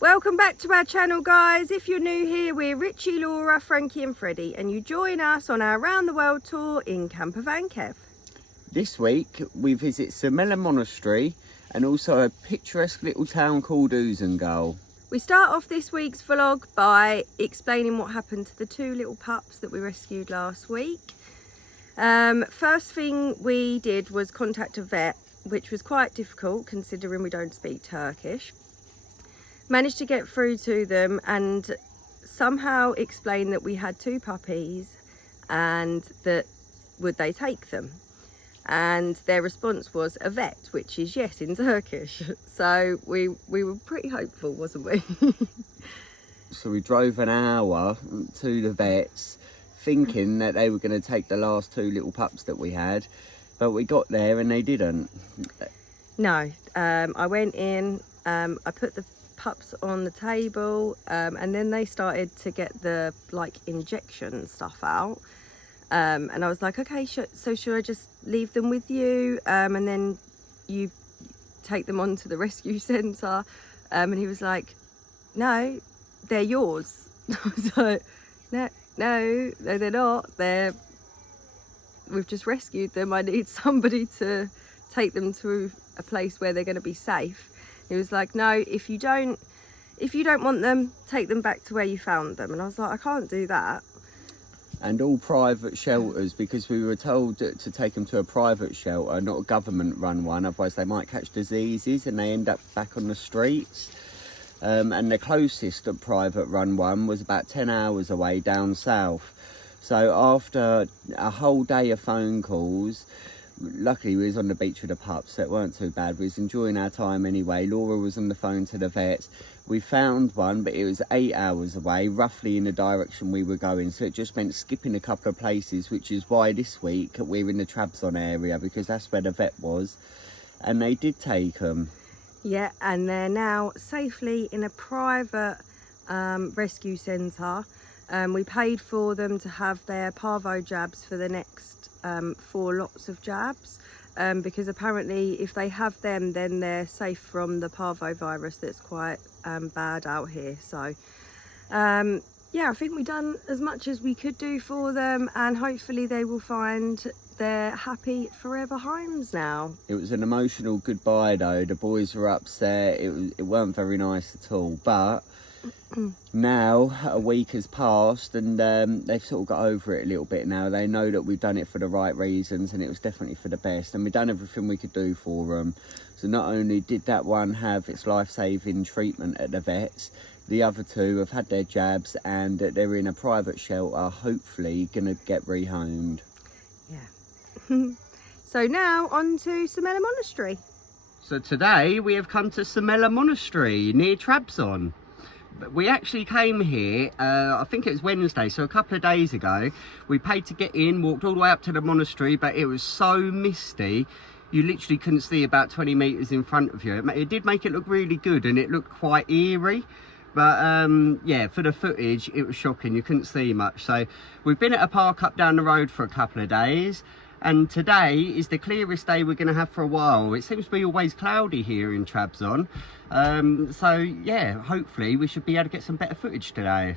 Welcome back to our channel, guys. If you're new here, we're Richie, Laura, Frankie and Freddie, and you join us on our round the world tour in campervan Kev. This week we visit Sumela Monastery and also a picturesque little town called Uzongöl. We start off this week's vlog by explaining what happened to the two little pups that we rescued last week. First thing we did was contact a vet, which was quite difficult considering we don't speak Turkish. Managed to get through to them and somehow explain that we had two puppies and that would they take them, and their response was a vet, which is yes in Turkish. So we were pretty hopeful, wasn't we? So we drove an hour to the vets thinking that they were going to take the last two little pups that we had, but we got there and they didn't. No, I went in, I put the pups on the table, and then they started to get the injection stuff out, and I was like, okay, so should I just leave them with you, and then you take them on to the rescue centre? And he was like, no, they're yours. I was like, no, they're not. We've just rescued them. I need somebody to take them to a place where they're going to be safe. He was like, no, if you don't want them, take them back to where you found them. And I was like, I can't do that. And all private shelters, because we were told to take them to a private shelter, not a government run one, otherwise they might catch diseases and they end up back on the streets. And the closest private run one was about 10 hours away down south. So after a whole day of phone calls, luckily we was on the beach with the pups, so it weren't too bad. We was enjoying our time anyway. Laura was on the phone to the vet. We found one, but it was 8 hours away, roughly in the direction we were going. So it just meant skipping a couple of places, which is why this week we're in the Trabzon area, because that's where the vet was. And they did take them. Yeah, and they're now safely in a private rescue centre. We paid for them to have their parvo jabs for the next 4 lots of jabs, because apparently if they have them, then they're safe from the parvo virus that's quite bad out here. So yeah, I think we've done as much as we could do for them, and hopefully they will find their happy forever homes now. It was an emotional goodbye though. The boys were upset. It weren't very nice at all, but now a week has passed and they've sort of got over it a little bit now. They know that we've done it for the right reasons and it was definitely for the best, and we've done everything we could do for them. So not only did that one have its life-saving treatment at the vets, the other two have had their jabs and they're in a private shelter, hopefully gonna get rehomed. Yeah. So now on to Sumela Monastery. So today we have come to Sumela Monastery near Trabzon. We actually came here, I think it was Wednesday, so a couple of days ago. We paid to get in, walked all the way up to the monastery, but it was so misty, you literally couldn't see about 20 metres in front of you. It did make it look really good and it looked quite eerie, but yeah, for the footage, it was shocking. You couldn't see much. So we've been at a park up down the road for a couple of days, and today is the clearest day we're going to have for a while. It seems to be always cloudy here in Trabzon. So yeah, hopefully we should be able to get some better footage today.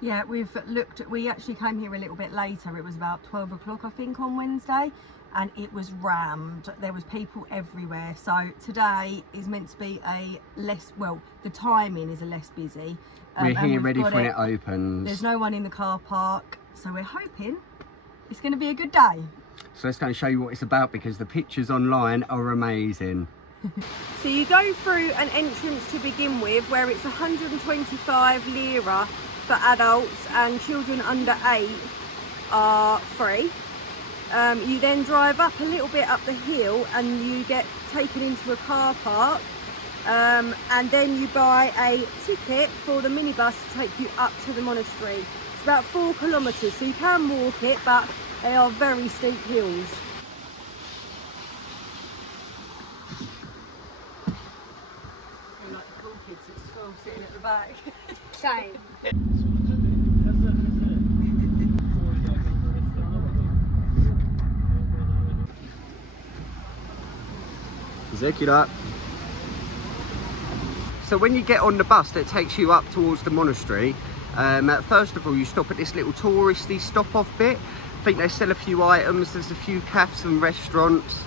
Yeah, we actually came here a little bit later. It was about 12 o'clock I think on Wednesday, and it was rammed. There was people everywhere. So today is meant to be the timing is a less busy. We're here ready for when it opens. There's no one in the car park, so we're hoping it's going to be a good day. So let's go and show you what it's about, because the pictures online are amazing. So you go through an entrance to begin with where it's 125 lira for adults, and children under 8 are free. You then drive up a little bit up the hill and you get taken into a car park, and then you buy a ticket for the minibus to take you up to the monastery. It's about 4 kilometres, so you can walk it, but they are very steep hills. I feel like the cool kids at school sitting at the back. Shame. Teşekkürler. So So when you get on the bus that takes you up towards the monastery, first of all you stop at this little touristy stop-off bit. I think they sell a few items, there's a few cafes and restaurants,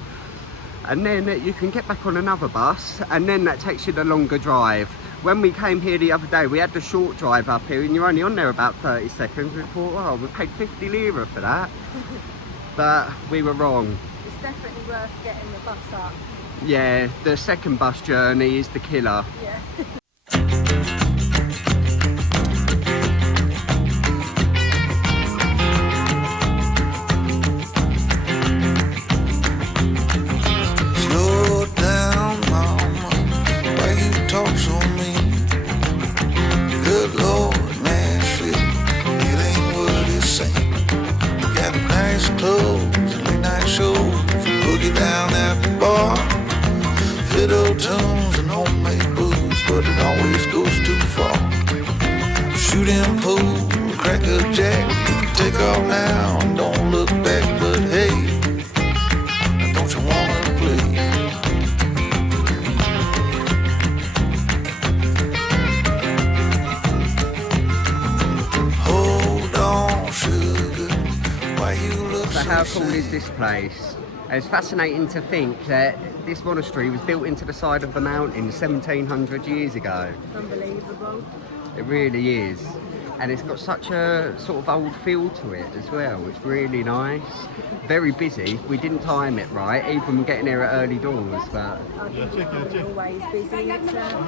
and then you can get back on another bus, and then that takes you the longer drive. When we came here the other day, we had the short drive up here, and you're only on there about 30 seconds. We thought, oh, we paid 50 lira for that. But we were wrong. It's definitely worth getting the bus up. Yeah, the second bus journey is the killer. Yeah. Slow down, mama, why you talk so mean? Good Lord, Nashville, it ain't what it seems. Got nice clothes and late night shows, boogie down at the bar, fiddle tunes and homemade booze, but it always goes too far. Shooting pool, crack a jack, take off now and don't look back, but hey, don't you wanna play? Hold on, sugar, why you look So so how cool sad? is this place? It's fascinating to think that this monastery was built into the side of the mountain 1700 years ago. Unbelievable. It really is. And it's got such a sort of old feel to it as well. It's really nice. Very busy. We didn't time it right, even getting here at early doors, but I think it's always busy. It's a national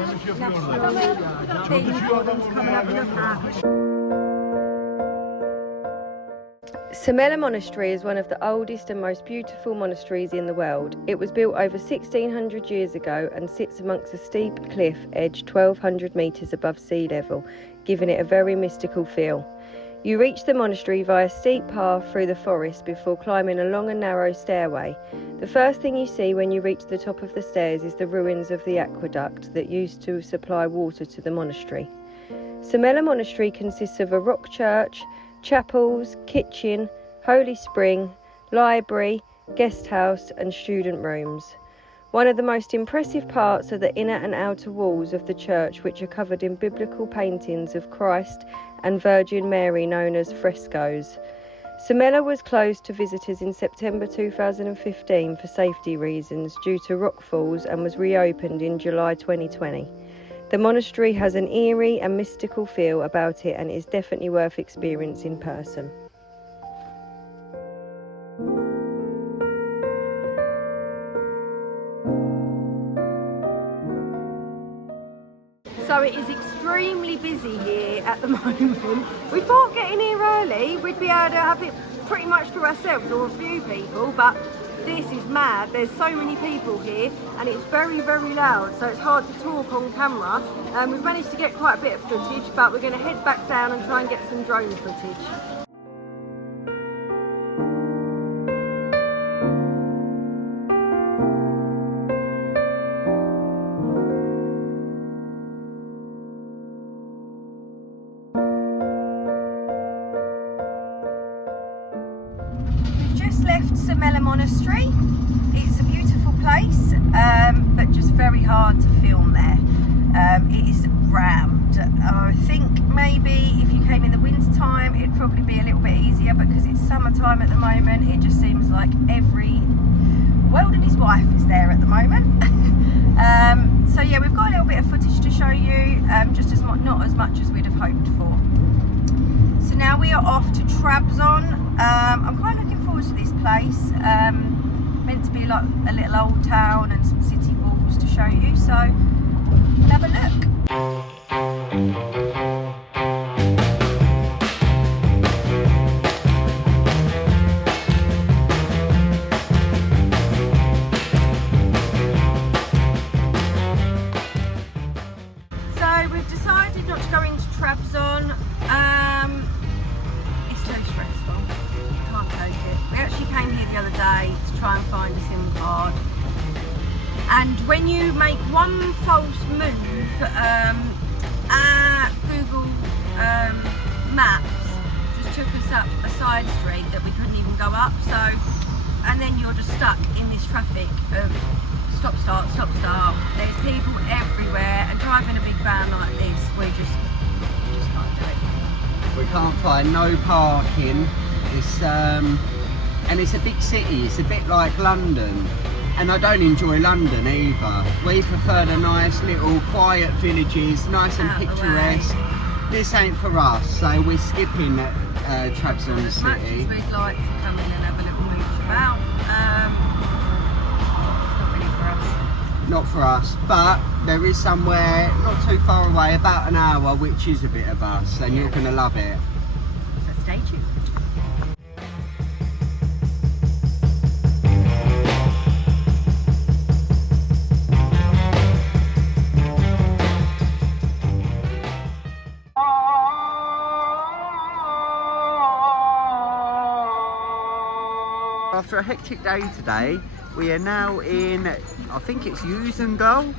thing for them to come and have a look at. Sumela Monastery is one of the oldest and most beautiful monasteries in the world. It was built over 1600 years ago and sits amongst a steep cliff edge 1200 metres above sea level, giving it a very mystical feel. You reach the monastery via a steep path through the forest before climbing a long and narrow stairway. The first thing you see when you reach the top of the stairs is the ruins of the aqueduct that used to supply water to the monastery. Sumela Monastery consists of a rock church, chapels, kitchen, holy spring, library, guest house and student rooms. One of the most impressive parts are the inner and outer walls of the church, which are covered in biblical paintings of Christ and Virgin Mary known as frescoes. Sumela was closed to visitors in September 2015 for safety reasons due to rockfalls and was reopened in July 2020. The monastery has an eerie and mystical feel about it and is definitely worth experiencing in person. So it is extremely busy here at the moment. We thought getting here early we'd be able to have it pretty much to ourselves or a few people, but this is mad. There's so many people here and it's very, very loud, so it's hard to talk on camera. We've managed to get quite a bit of footage, but we're going to head back down and try and get some drone footage. Just left Sumela Monastery. It's a beautiful place, but just very hard to film there. It is rammed. I think maybe if you came in the winter time it'd probably be a little bit easier, but because it's summertime at the moment it just seems like every world and his wife is there at the moment. So yeah, we've got a little bit of footage to show you, just as not as much as we'd have hoped for. So now we are off to Trabzon. I'm quite looking forward to this place. Meant to be like a little old town and some city walks to show you, so have a look. So we've decided not to go into Trabzon. It's too stressful. Can't take it. We actually came here the other day to try and find a SIM card. And when you make one false move, Google Maps just took us up a side street that we couldn't even go up. So, and then you're just stuck in this traffic of stop, start, stop, start. There's people everywhere, and driving a big van like this, we just can't do it. We can't find no parking. It's and it's a big city. It's a bit like London, and I don't enjoy London either. We prefer the nice little quiet villages, nice and Out the picturesque. This ain't for us, so we're skipping Trabzon As much city. as we'd like to come in and have a little mooch about, it's not really for us. Not for us, but there is somewhere not too far away, about an hour, which is a bit of us, and you're gonna love it. So stay tuned. After a hectic day today, we are now in, I think it's Uzungol.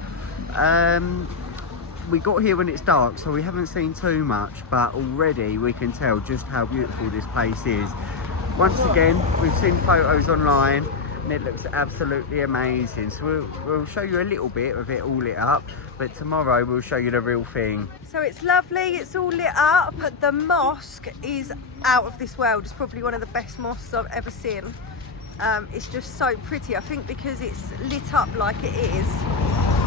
We got here when it's dark, so we haven't seen too much, but already we can tell just how beautiful this place is. Once again, we've seen photos online and it looks absolutely amazing. So we'll show you a little bit of it all lit up, but tomorrow we'll show you the real thing. So it's lovely, it's all lit up. The mosque is out of this world. It's probably one of the best mosques I've ever seen. It's just so pretty. I think because it's lit up like it is,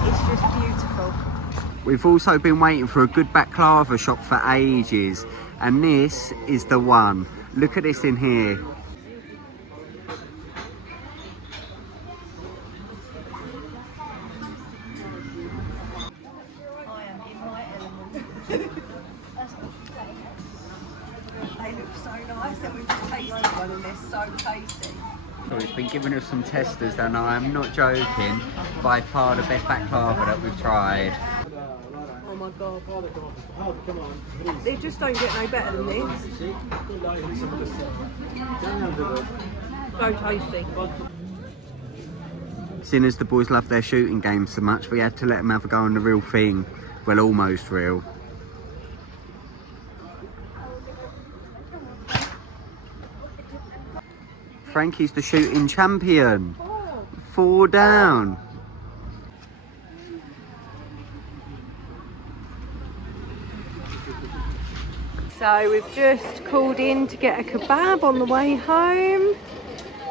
it's just beautiful. We've also been waiting for a good baklava shop for ages, and this is the one. Look at this in here. I am in my element. They look so nice, and we've just tasted one and they're so tasty. So he's been giving us some testers, and I am not joking, by far the best baklava that we've tried. Oh my god. They just don't get no better than this. So tasty. Seeing as the boys love their shooting games so much, we had to let them have a go on the real thing. Well, almost real. Frankie's the shooting champion. 4 down. So we've just called in to get a kebab on the way home.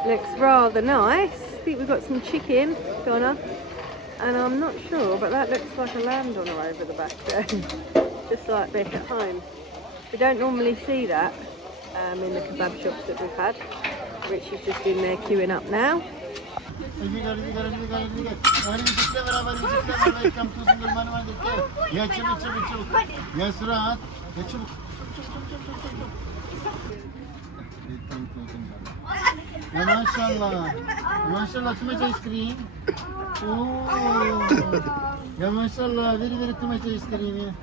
Looks rather nice. I think we've got some chicken, Donna, and I'm not sure, but that looks like a lamb doner over the back there, just like back at home. We don't normally see that in the kebab shops that we've had. Rich is just in there queuing up now. Ya maşallah. Maşallah too much ice cream. Oh. Ya maşallah very too much ice cream.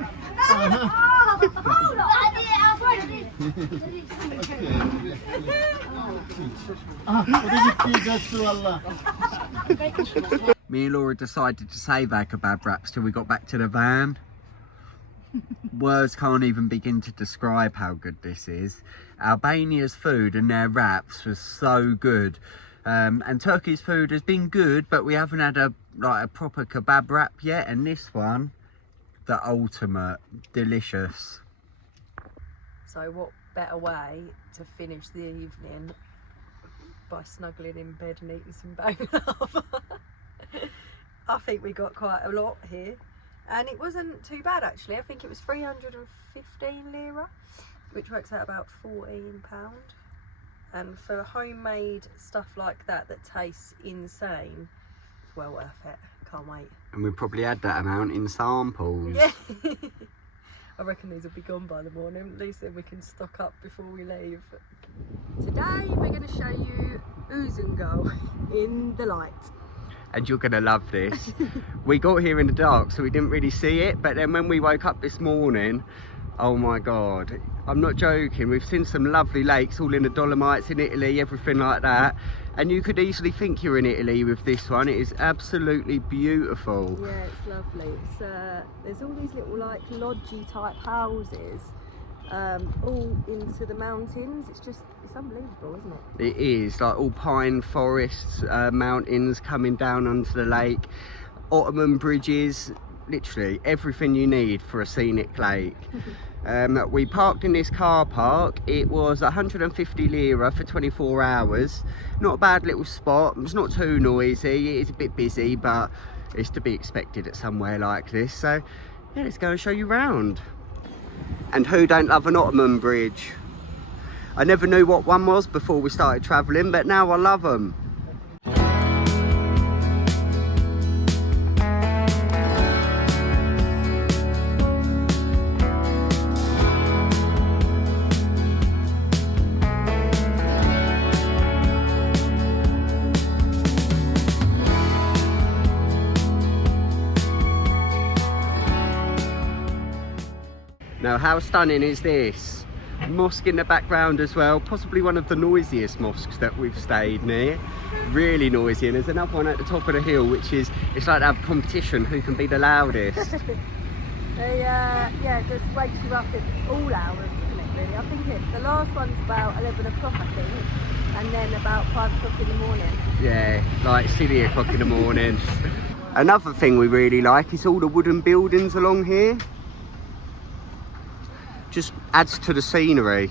Me and Laura decided to save our kebab wraps till we got back to the van. Words can't even begin to describe how good this is. Albania's food and their wraps was so good, and Turkey's food has been good, but we haven't had a proper kebab wrap yet, and this one, the ultimate, delicious. So what better way to finish the evening by snuggling in bed and eating some baklava. I think we got quite a lot here, and it wasn't too bad actually. I think it was 315 lira, which works out about £14. And for homemade stuff like that tastes insane, it's well worth it. Can't wait. And we probably had that amount in samples. Yeah. I reckon these will be gone by the morning. At least then we can stock up before we leave. Today we're going to show you Uzungol in the light. And you're going to love this. We got here in the dark, so we didn't really see it, but then when we woke up this morning, oh my god, I'm not joking, we've seen some lovely lakes all in the Dolomites in Italy, everything like that, and you could easily think you're in Italy with this one. It is absolutely beautiful. Yeah, it's lovely. It's there's all these little like lodgy type houses, all into the mountains. It's unbelievable, isn't it? It is, like all pine forests, mountains coming down onto the lake, Ottoman bridges, literally everything you need for a scenic lake. We parked in this car park. It was 150 lira for 24 hours. Not a bad little spot. It's not too noisy. It is a bit busy, but it's to be expected at somewhere like this. So yeah, let's go and show you around. And who don't love an Ottoman bridge? I never knew what one was before we started travelling, but now I love them. Now, how stunning is this? Mosque in the background as well, possibly one of the noisiest mosques that we've stayed near. Really noisy, and there's another one at the top of the hill, which is, it's like to have a competition who can be the loudest. Yeah, just wakes you up at all hours, doesn't it, really? I think the last one's about 11 o'clock, I think, and then about 5 o'clock in the morning. Yeah, like silly o'clock in the morning. Another thing we really like is all the wooden buildings along here. Just adds to the scenery.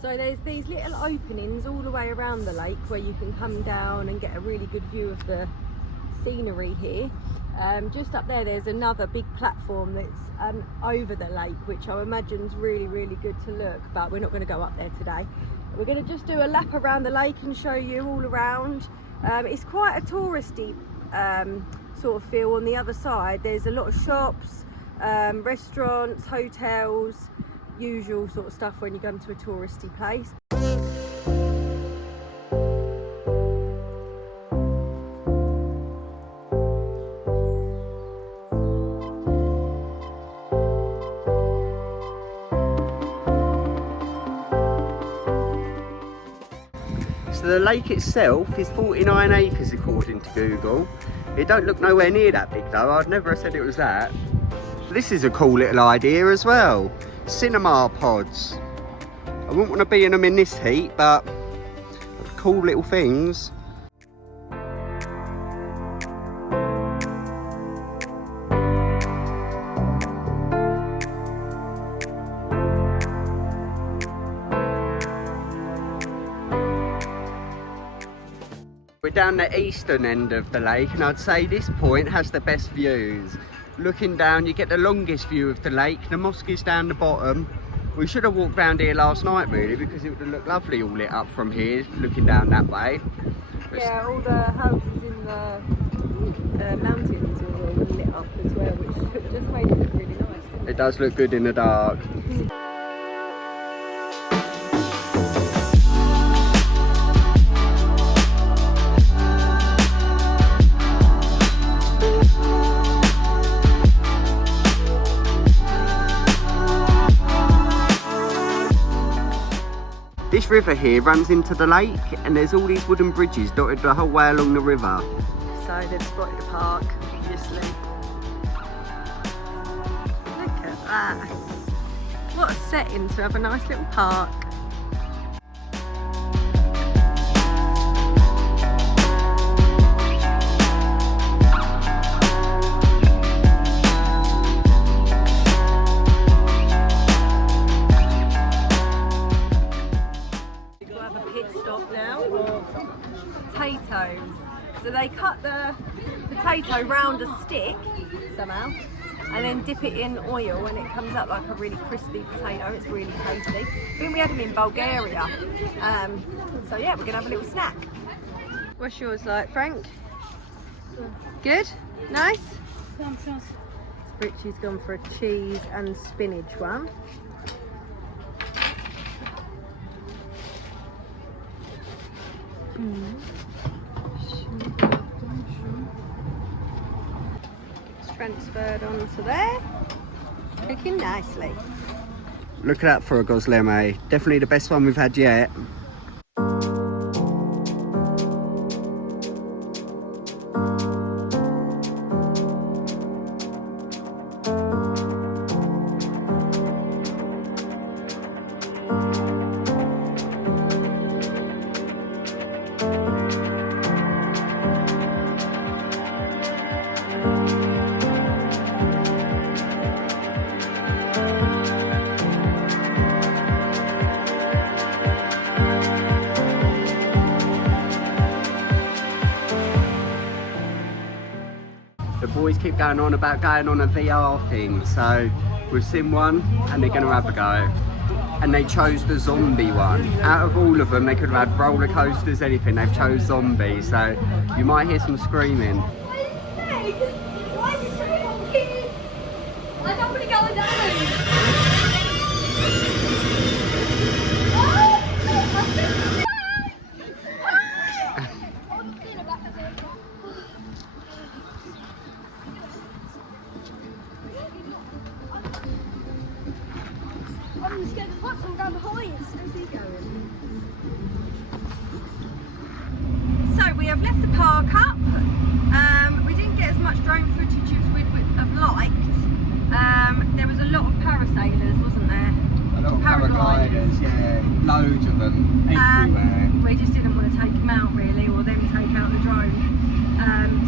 So there's these little openings all the way around the lake where you can come down and get a really good view of the scenery here. Just up there's another big platform that's over the lake, which I imagine is really, really good to look, but we're not going to go up there today. We're going to just do a lap around the lake and show you all around. It's quite a touristy sort of feel. On the other side there's a lot of shops, restaurants, hotels, usual sort of stuff when you come to a touristy place. So the lake itself is 49 acres according to Google. It don't look nowhere near that big though. I'd never have said it was that. This is a cool little idea as well. Cinema pods. I wouldn't want to be in them in this heat, but cool little things. We're down the eastern end of the lake, and I'd say this point has the best views. Looking down, you get the longest view of the lake. The mosque is down the bottom. We should have walked round here last night really, because it would have looked lovely all lit up from here, looking down that way. Yeah, all the houses in the mountains are all lit up as well, which just made it look really nice. It does look good in the dark. This river here runs into the lake, and there's all these wooden bridges dotted the whole way along the river. So they've spotted a park, obviously. Look at that. What a setting to have a nice little park. Potatoes. So they cut the potato round a stick somehow and then dip it in oil, and it comes out like a really crispy potato. It's really tasty. I think we had them in Bulgaria. So yeah, we're gonna have a little snack. What's yours like, Frank? Good? Nice? Richie's gone for a cheese and spinach one. It's transferred onto there, cooking nicely. Look at that for a gozleme. Definitely the best one we've had yet. always keep going on about going on a VR thing. So we've seen one and they're going to have a go. And they chose the zombie one. Out of all of them, they could have had roller coasters, anything. They've chose zombie. So you might hear some screaming. Why is it so funky? I don't want to go down. I'm scared of what's on down behind. Where's he going? So we have left the park up. We didn't get as much drone footage as we'd have liked. There was a lot of parasailers, wasn't there? A lot of paragliders, yeah, loads of them, everywhere. We just didn't want to take them out really, or them take out the drone.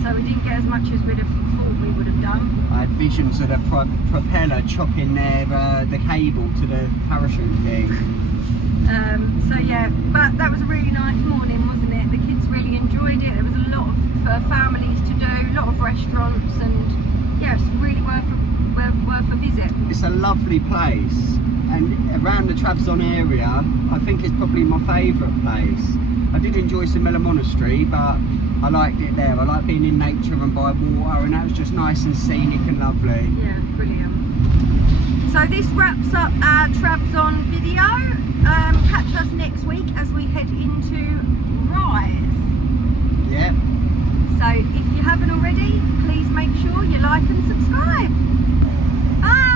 So we didn't get as much as we'd have thought we would have done. I had visions of the propeller chopping the cable to the parachute thing. So yeah, but that was a really nice morning, wasn't it? The kids really enjoyed it. There was a lot of families to do, a lot of restaurants, and yeah, it's really worth a visit. It's a lovely place, and around the Trabzon area, I think it's probably my favourite place. I did enjoy Sumela Monastery, but I liked it there. I like being in nature and by water, and that was just nice and scenic and lovely. Yeah, brilliant. So this wraps up our Trabzon video. Catch us next week as we head into Rise. Yeah. So if you haven't already, please make sure you like and subscribe. Bye!